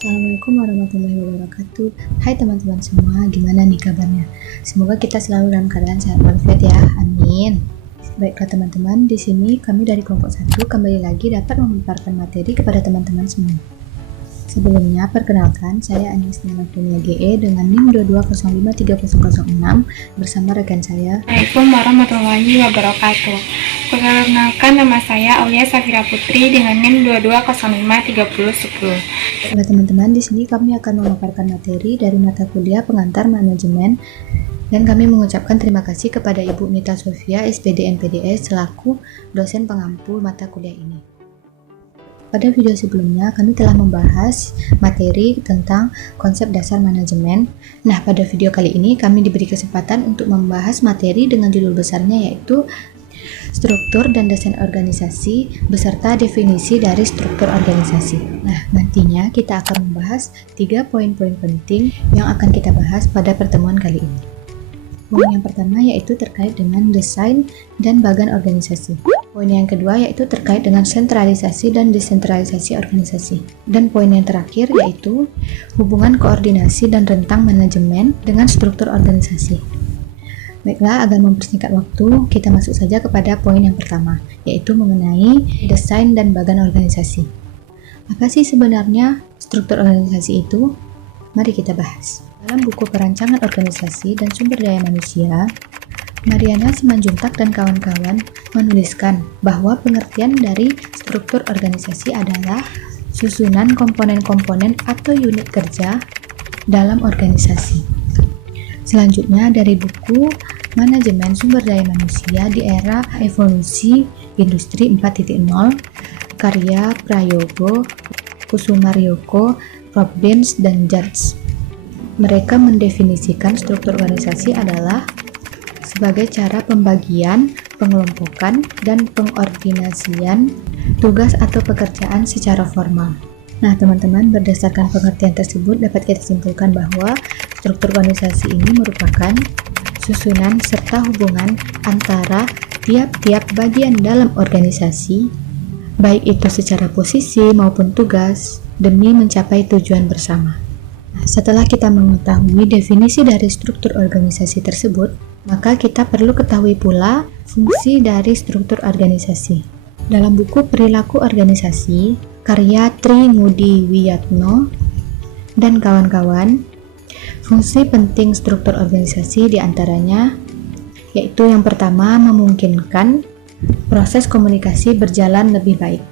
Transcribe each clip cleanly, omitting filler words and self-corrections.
Assalamualaikum warahmatullahi wabarakatuh. Hai teman-teman semua, gimana nih kabarnya? Semoga kita selalu dalam keadaan sehat walafiat ya, amin. Baiklah teman-teman, di sini kami dari kelompok 1 kembali lagi dapat memaparkan materi kepada teman-teman semua. Sebelumnya, perkenalkan, saya Anis Nalatunia GE dengan NIM 22053006 bersama rekan saya. Assalamualaikum warahmatullahi wabarakatuh. Perkenalkan, nama saya Aulia Safira Putri dengan NIM 22053010. Nah, teman-teman, di sini kami akan memaparkan materi dari mata kuliah pengantar manajemen dan kami mengucapkan terima kasih kepada Ibu Nita Sofia, SPD MPDS, selaku dosen pengampu mata kuliah ini. Pada video sebelumnya, kami telah membahas materi tentang konsep dasar manajemen. Nah, pada video kali ini kami diberi kesempatan untuk membahas materi dengan judul besarnya yaitu struktur dan desain organisasi beserta definisi dari struktur organisasi. Nah, nantinya kita akan membahas 3 poin-poin penting yang akan kita bahas pada pertemuan kali ini. Poin yang pertama yaitu terkait dengan desain dan bagan organisasi. Poin yang kedua yaitu terkait dengan sentralisasi dan desentralisasi organisasi. Dan poin yang terakhir yaitu hubungan koordinasi dan rentang manajemen dengan struktur organisasi. Baiklah, agar mempersingkat waktu, kita masuk saja kepada poin yang pertama, yaitu mengenai desain dan bagan organisasi. Apa sih sebenarnya struktur organisasi itu? Mari kita bahas. Dalam buku Perancangan Organisasi dan Sumber Daya Manusia, Mariana Simanjuntak dan kawan-kawan menuliskan bahwa pengertian dari struktur organisasi adalah susunan komponen-komponen atau unit kerja dalam organisasi. Selanjutnya dari buku Manajemen Sumber Daya Manusia di Era Evolusi Industri 4.0 karya Prayogo, Kusumaryoko, Robbins, dan Judge. Mereka mendefinisikan struktur organisasi adalah sebagai cara pembagian, pengelompokan, dan pengordinasian tugas atau pekerjaan secara formal. Nah, teman-teman, berdasarkan pengertian tersebut dapat kita simpulkan bahwa struktur organisasi ini merupakan susunan serta hubungan antara tiap-tiap bagian dalam organisasi, baik itu secara posisi maupun tugas, demi mencapai tujuan bersama. Nah, setelah kita mengetahui definisi dari struktur organisasi tersebut, maka kita perlu ketahui pula fungsi dari struktur organisasi. Dalam buku Perilaku Organisasi, karya Tri Ngudi Wiyatno dan kawan-kawan, fungsi penting struktur organisasi diantaranya yaitu yang pertama memungkinkan proses komunikasi berjalan lebih baik.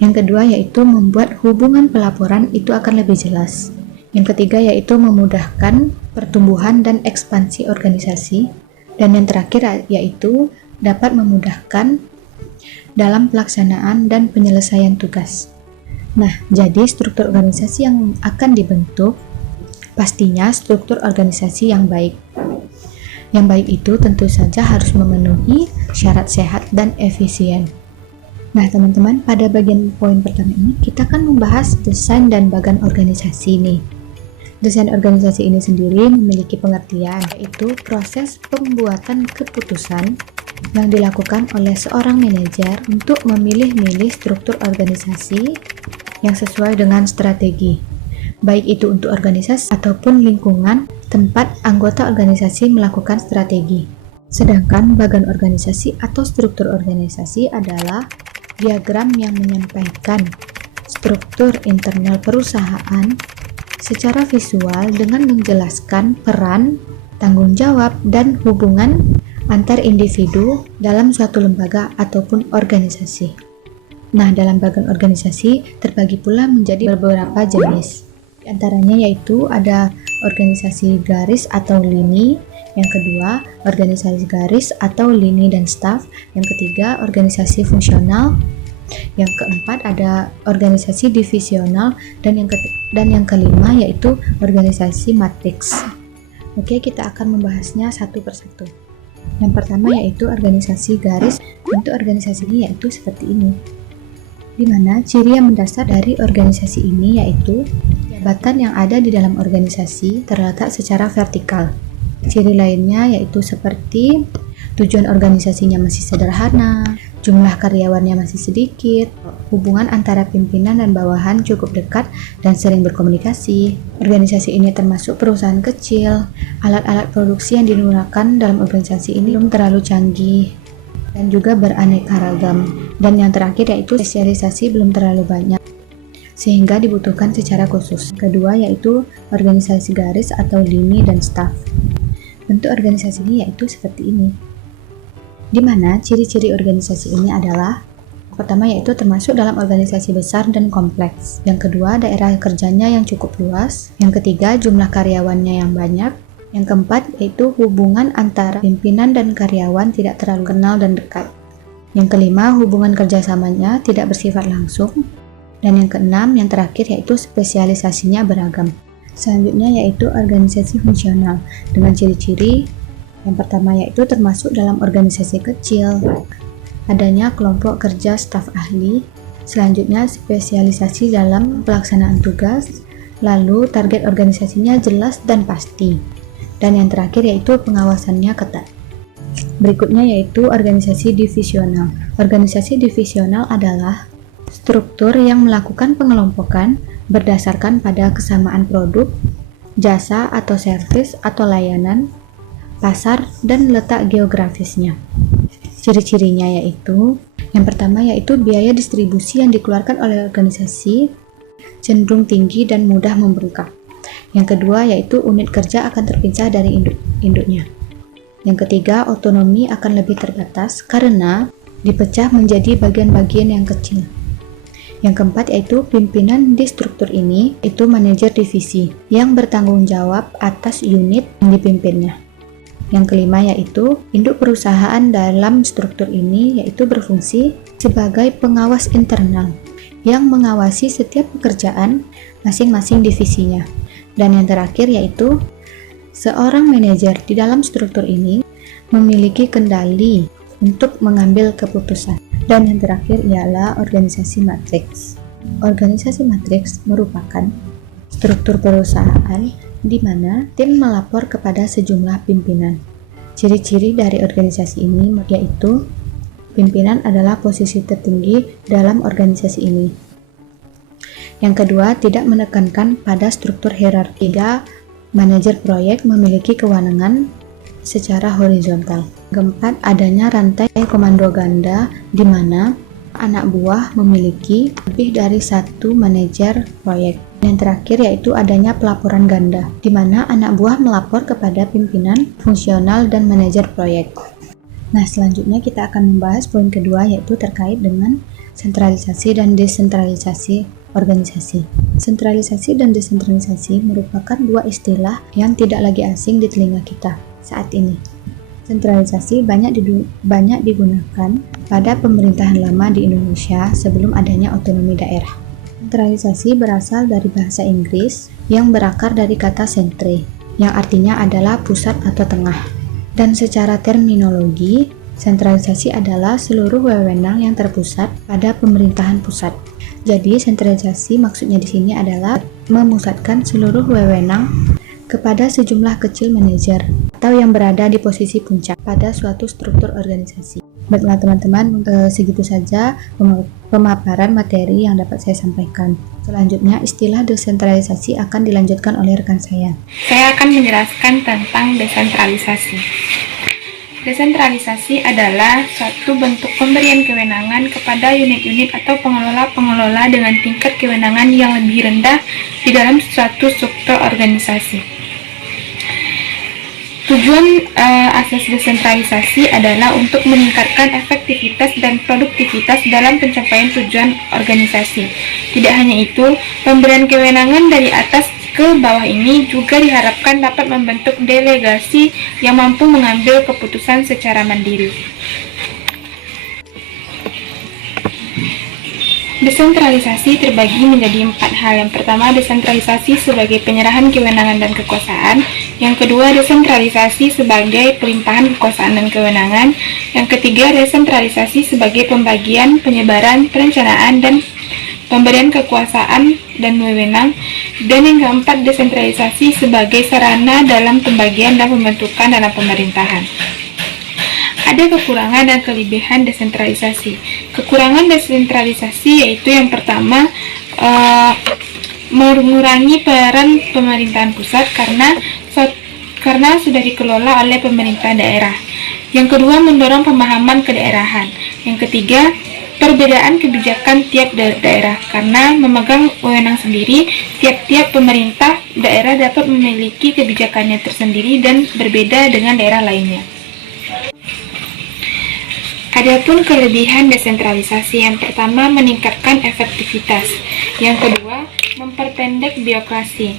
Yang kedua yaitu membuat hubungan pelaporan itu akan lebih jelas. Yang ketiga yaitu memudahkan pertumbuhan dan ekspansi organisasi. Dan yang terakhir yaitu dapat memudahkan dalam pelaksanaan dan penyelesaian tugas. Nah, jadi struktur organisasi yang akan dibentuk pastinya struktur organisasi yang baik. Yang baik itu tentu saja harus memenuhi syarat sehat dan efisien. Nah, teman-teman, pada bagian poin pertama ini kita akan membahas desain dan bagan organisasi nih. Desain organisasi ini sendiri memiliki pengertian yaitu proses pembuatan keputusan yang dilakukan oleh seorang manajer untuk memilih-milih struktur organisasi yang sesuai dengan strategi, baik itu untuk organisasi ataupun lingkungan tempat anggota organisasi melakukan strategi. Sedangkan bagan organisasi atau struktur organisasi adalah diagram yang menyampaikan struktur internal perusahaan secara visual dengan menjelaskan peran, tanggung jawab, dan hubungan antar individu dalam suatu lembaga ataupun organisasi. Nah, dalam bagan organisasi terbagi pula menjadi beberapa jenis. Di antaranya yaitu ada organisasi garis atau lini, yang kedua organisasi garis atau lini dan staf, yang ketiga organisasi fungsional, yang keempat ada organisasi divisional, dan yang kelima yaitu organisasi matriks. Oke, kita akan membahasnya satu persatu. Yang pertama yaitu organisasi garis. Bentuk organisasi ini yaitu seperti ini, di mana ciri yang mendasar dari organisasi ini yaitu jabatan yang ada di dalam organisasi terletak secara vertikal. Ciri lainnya yaitu seperti tujuan organisasinya masih sederhana, Jumlah karyawannya masih sedikit, hubungan antara pimpinan dan bawahan cukup dekat dan sering berkomunikasi. Organisasi ini termasuk perusahaan kecil, alat-alat produksi yang digunakan dalam organisasi ini belum terlalu canggih dan juga beraneka ragam. Dan yang terakhir yaitu spesialisasi belum terlalu banyak, sehingga dibutuhkan secara khusus. Kedua yaitu organisasi garis atau lini dan staf. Bentuk organisasi ini yaitu seperti ini, di mana ciri-ciri organisasi ini adalah pertama yaitu termasuk dalam organisasi besar dan kompleks. Yang kedua, daerah kerjanya yang cukup luas. Yang ketiga, jumlah karyawannya yang banyak. Yang keempat yaitu hubungan antara pimpinan dan karyawan tidak terlalu kenal dan dekat. Yang kelima, hubungan kerjasamanya tidak bersifat langsung. Dan yang keenam, yang terakhir yaitu spesialisasinya beragam. Selanjutnya yaitu organisasi fungsional dengan ciri-ciri. Yang pertama yaitu termasuk dalam organisasi kecil, adanya kelompok kerja staf ahli, selanjutnya spesialisasi dalam pelaksanaan tugas, lalu target organisasinya jelas dan pasti, dan yang terakhir yaitu pengawasannya ketat. Berikutnya yaitu organisasi divisional. Organisasi divisional adalah struktur yang melakukan pengelompokan berdasarkan pada kesamaan produk, jasa atau servis atau layanan, pasar, dan letak geografisnya. Ciri-cirinya yaitu, yang pertama yaitu biaya distribusi yang dikeluarkan oleh organisasi cenderung tinggi dan mudah membengkak. Yang kedua yaitu unit kerja akan terpisah dari induknya. Yang ketiga, otonomi akan lebih terbatas karena dipecah menjadi bagian-bagian yang kecil. Yang keempat yaitu pimpinan di struktur ini itu manajer divisi yang bertanggung jawab atas unit yang dipimpinnya. Yang kelima yaitu induk perusahaan dalam struktur ini yaitu berfungsi sebagai pengawas internal yang mengawasi setiap pekerjaan masing-masing divisinya. Dan yang terakhir yaitu seorang manajer di dalam struktur ini memiliki kendali untuk mengambil keputusan. Dan yang terakhir ialah organisasi matriks. Organisasi matriks merupakan struktur perusahaan di mana tim melapor kepada sejumlah pimpinan. Ciri-ciri dari organisasi ini yaitu pimpinan adalah posisi tertinggi dalam organisasi ini. Yang kedua, tidak menekankan pada struktur hierarki. Manajer proyek memiliki kewenangan secara horizontal. Keempat, adanya rantai komando ganda di mana anak buah memiliki lebih dari satu manajer proyek. Yang terakhir yaitu adanya pelaporan ganda, di mana anak buah melapor kepada pimpinan, fungsional, dan manajer proyek. Nah, selanjutnya kita akan membahas poin kedua yaitu terkait dengan sentralisasi dan desentralisasi organisasi. Sentralisasi dan desentralisasi merupakan dua istilah yang tidak lagi asing di telinga kita saat ini. Sentralisasi banyak digunakan pada pemerintahan lama di Indonesia sebelum adanya otonomi daerah. Sentralisasi berasal dari bahasa Inggris yang berakar dari kata centre, yang artinya adalah pusat atau tengah. Dan secara terminologi, sentralisasi adalah seluruh wewenang yang terpusat pada pemerintahan pusat. Jadi, sentralisasi maksudnya di sini adalah memusatkan seluruh wewenang kepada sejumlah kecil manajer atau yang berada di posisi puncak pada suatu struktur organisasi. Baiklah teman-teman, segitu saja pemaparan materi yang dapat saya sampaikan. Selanjutnya, istilah desentralisasi akan dilanjutkan oleh rekan saya. Saya akan menjelaskan tentang desentralisasi. Desentralisasi adalah suatu bentuk pemberian kewenangan kepada unit-unit atau pengelola-pengelola dengan tingkat kewenangan yang lebih rendah di dalam suatu struktur organisasi. Tujuan asas desentralisasi adalah untuk meningkatkan efektivitas dan produktivitas dalam pencapaian tujuan organisasi. Tidak hanya itu, pemberian kewenangan dari atas ke bawah ini juga diharapkan dapat membentuk delegasi yang mampu mengambil keputusan secara mandiri. Desentralisasi terbagi menjadi 4 hal. Yang pertama, desentralisasi sebagai penyerahan kewenangan dan kekuasaan. Yang kedua, desentralisasi sebagai pelimpahan kekuasaan dan kewenangan. Yang ketiga, desentralisasi sebagai pembagian, penyebaran, perencanaan, dan pemberian kekuasaan dan wewenang. Dan yang keempat, desentralisasi sebagai sarana dalam pembagian dan pembentukan dalam pemerintahan. Ada kekurangan dan kelebihan desentralisasi. Kekurangan desentralisasi yaitu yang pertama, mengurangi peran pemerintahan pusat karena sudah dikelola oleh pemerintah daerah. Yang kedua, mendorong pemahaman kedaerahan. Yang ketiga, perbedaan kebijakan tiap daerah. Karena memegang wewenang sendiri, tiap-tiap pemerintah daerah dapat memiliki kebijakannya tersendiri dan berbeda dengan daerah lainnya. Adapun kelebihan desentralisasi, yang pertama meningkatkan efektivitas, yang kedua memperpendek birokrasi,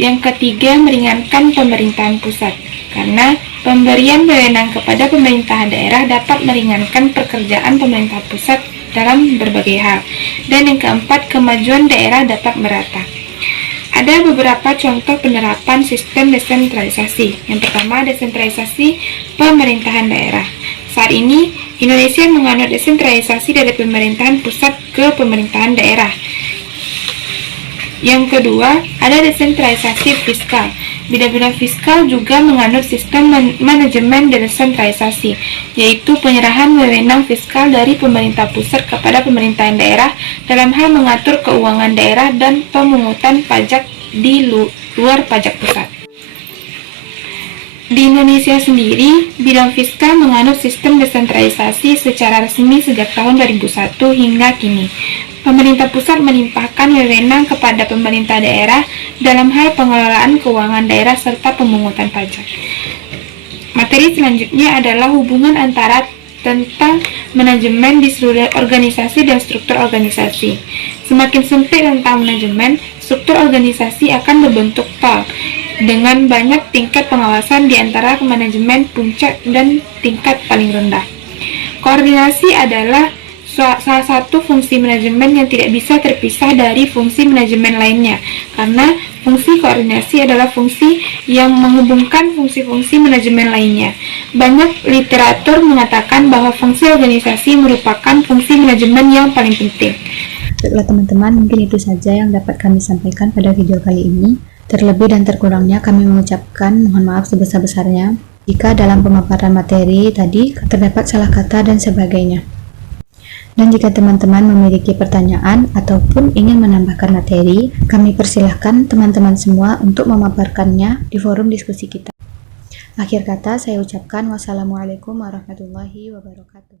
yang ketiga meringankan pemerintahan pusat, karena pemberian wewenang kepada pemerintahan daerah dapat meringankan pekerjaan pemerintah pusat dalam berbagai hal, dan yang keempat kemajuan daerah dapat merata. Ada beberapa contoh penerapan sistem desentralisasi. Yang pertama, desentralisasi pemerintahan daerah. Saat ini, Indonesia menganut desentralisasi dari pemerintahan pusat ke pemerintahan daerah. Yang kedua, ada desentralisasi fiskal. Bidang-bidang fiskal juga menganut sistem manajemen desentralisasi, yaitu penyerahan wewenang fiskal dari pemerintah pusat kepada pemerintahan daerah dalam hal mengatur keuangan daerah dan pemungutan pajak di luar pajak pusat. Di Indonesia sendiri, bidang fiskal menganut sistem desentralisasi secara resmi sejak tahun 2001 hingga kini. Pemerintah pusat melimpahkan wewenang kepada pemerintah daerah dalam hal pengelolaan keuangan daerah serta pemungutan pajak. Materi selanjutnya adalah hubungan antara tentang manajemen di seluruh organisasi dan struktur organisasi. Semakin sempit tentang manajemen, struktur organisasi akan berbentuk tol, dengan banyak tingkat pengawasan di antara manajemen puncak dan tingkat paling rendah. Koordinasi adalah salah satu fungsi manajemen yang tidak bisa terpisah dari fungsi manajemen lainnya, karena fungsi koordinasi adalah fungsi yang menghubungkan fungsi-fungsi manajemen lainnya. Banyak literatur mengatakan bahwa fungsi organisasi merupakan fungsi manajemen yang paling penting. Baiklah teman-teman, mungkin itu saja yang dapat kami sampaikan pada video kali ini. Terlebih dan terkurangnya kami mengucapkan mohon maaf sebesar-besarnya jika dalam pemaparan materi tadi terdapat salah kata dan sebagainya. Dan jika teman-teman memiliki pertanyaan ataupun ingin menambahkan materi, kami persilahkan teman-teman semua untuk memaparkannya di forum diskusi kita. Akhir kata saya ucapkan wassalamualaikum warahmatullahi wabarakatuh.